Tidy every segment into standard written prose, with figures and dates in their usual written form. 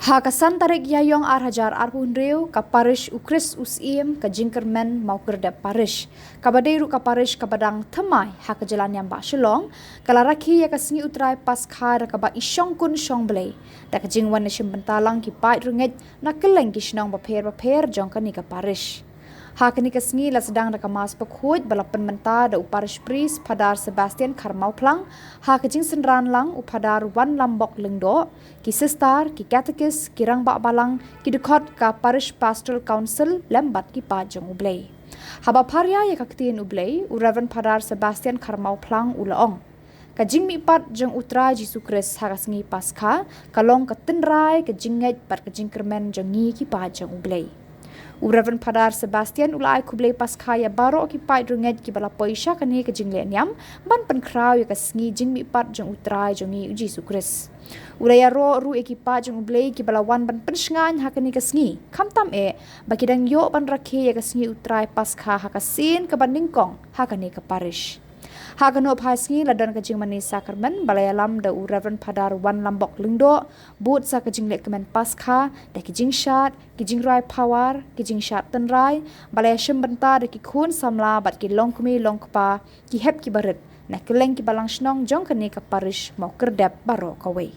Hakasan tarik yayong arhajar arpunreu ka parish ukris usim ka jingkermen mau kerdep parish. Kabadeiru ka parish kabadang temai haka jalan yang bak shelong. Kalaraki ya kasingi utrai paskha da kaba isyong kun syong belai. Da ka jingwan na bentalang ki pait rungit na keleng ki shnong baper jong ka ni ka parish. Hak ni kesengi la sedang da kamas pekhuj balapan menta da uparish pris padar Sebastian Karmau Plang hak jing senran lang upadar wan lambok lengdo ki sistar ki katekis ki rang bak balang ki dekot ka parish pastoral council lembat ki pajong ublei. Haba parya ya kaktiin ublei u Reverend padar Sebastian Karmau Plang ulaong. Kajing mipat jeng utra Jesu Kris hakasengi paskha kalong ketenrai kajinget pat kajing kermen jengi ki pajong ublei. Reverend Padar Sebastian ulai kublai paskha ya baro ki pai runget ki bala poisha kani ke jinglen yam ban pen kraw ya kasengi jing mi pat jeng utrai jongi Jesu Kris. Ulaya ro ru ekipa jeng ublai ki bala wan ban pensngan hakani kasengi kamtam bagi dang yo ban rakhe ya kasengi utrai paskha hakasin ke bandingkong hakani ke parish. Hakano phasngi ladan kajing mani sakarmen balayalam da u Reverend Padar wan lambok lingdo but sa kajing lek kemen paskha da kijing shat kijing rai pawar kijing shat tenrai balaya shem benta da ki khun samla bat ki longkumi longkpa ki hep ki barit na keleng ki balang shnong jong kani ka parish mau kerdep baro kawe.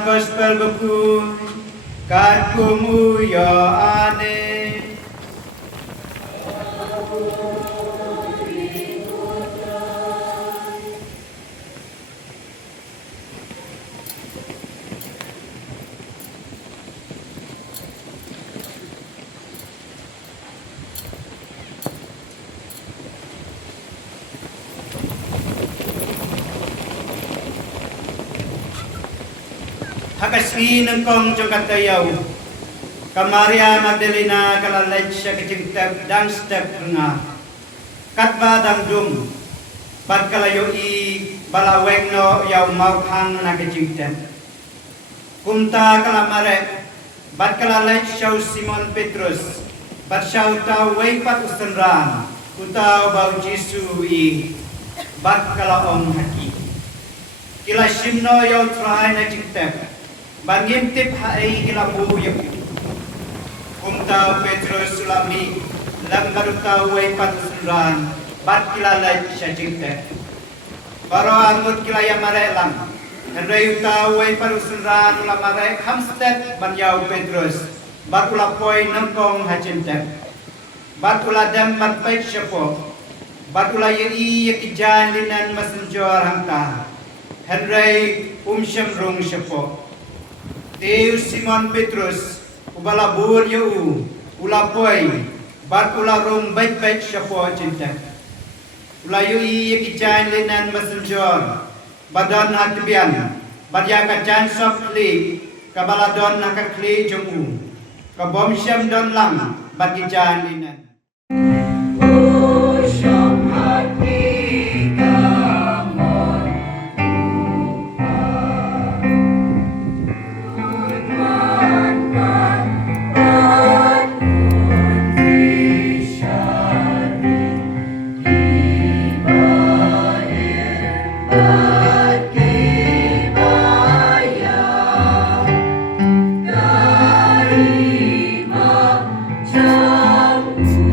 Gospel buku katkumu ya ane. hakaswi ng kong jong katayaw. Kamaria Magdalena kalalaj siya kajingtag dang step nga. Katba dang dum. Bat kalayo i balaweng no yaw maukhang na kajingtag. Kumta kalamare. Bat kalalaj siya Simon Petrus. Bat siya utaw way pat ustanran. Utaw bau Jesu i bat kalaong haki. Kila simno yaw try na jingtag. Bangimtip hai kila buyok. Kumtaw Petrus sulami lang barutaw way patusuran bat kilalay siya jingte. Paro angot kilaya mare lang. Henry utaw way patusuran ulamare hamstep banyaw Petrus bat ulapoy nangkong hajinte. Bat uladam bat baik siya po. Bat ulayai yakijan linan masenjor hangta. Henry syamrung siya po. Deus Simon Petrus ubalabur yu ulapoy bat ularong baik-baik siya po cinta. Ulayu iyakijan linan masenjor badon hatbian badya kajan sok kli kabaladon nakakli jemu kabom syam don lang bagijan linan. Karima, Jamu.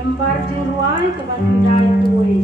lembar jiruai kebandai tuai.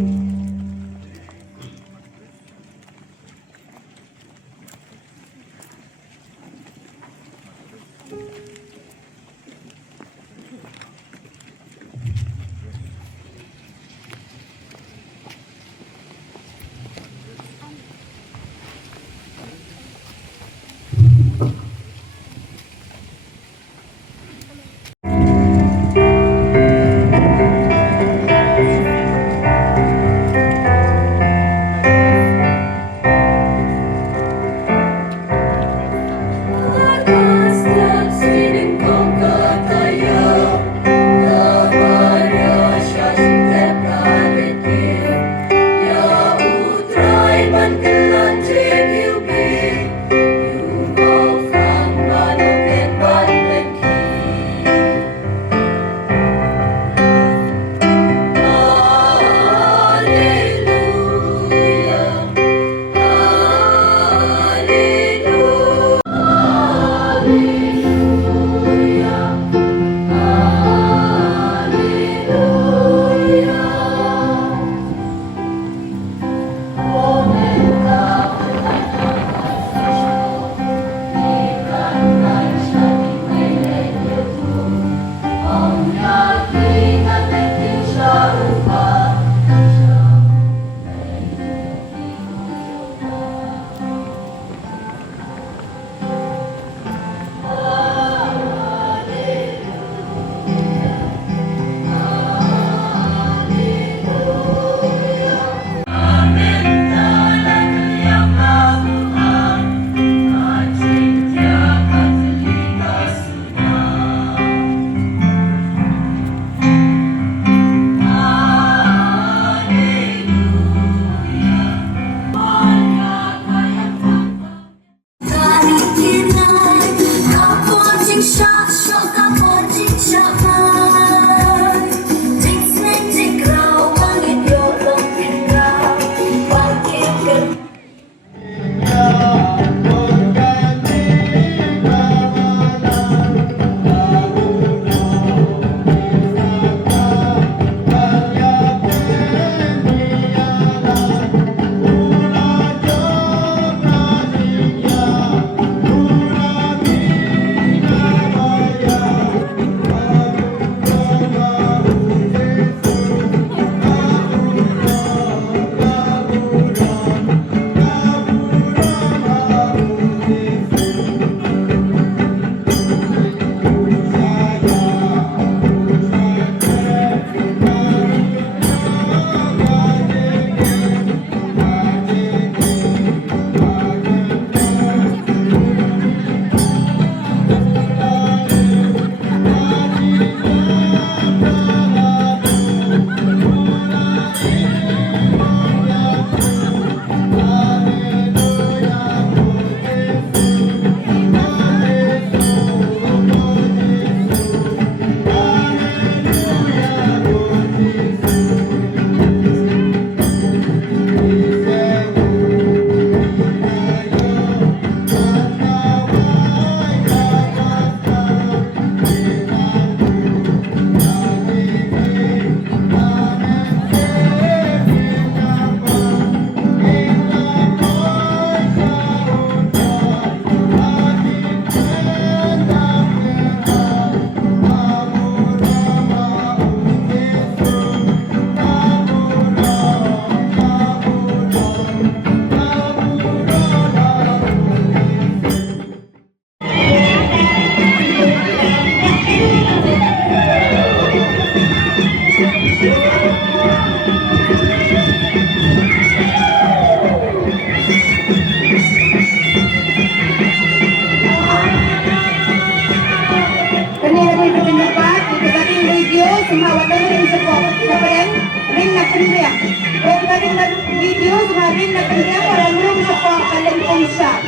Video semarin nak kerja orang belum sekolah kalian konsep.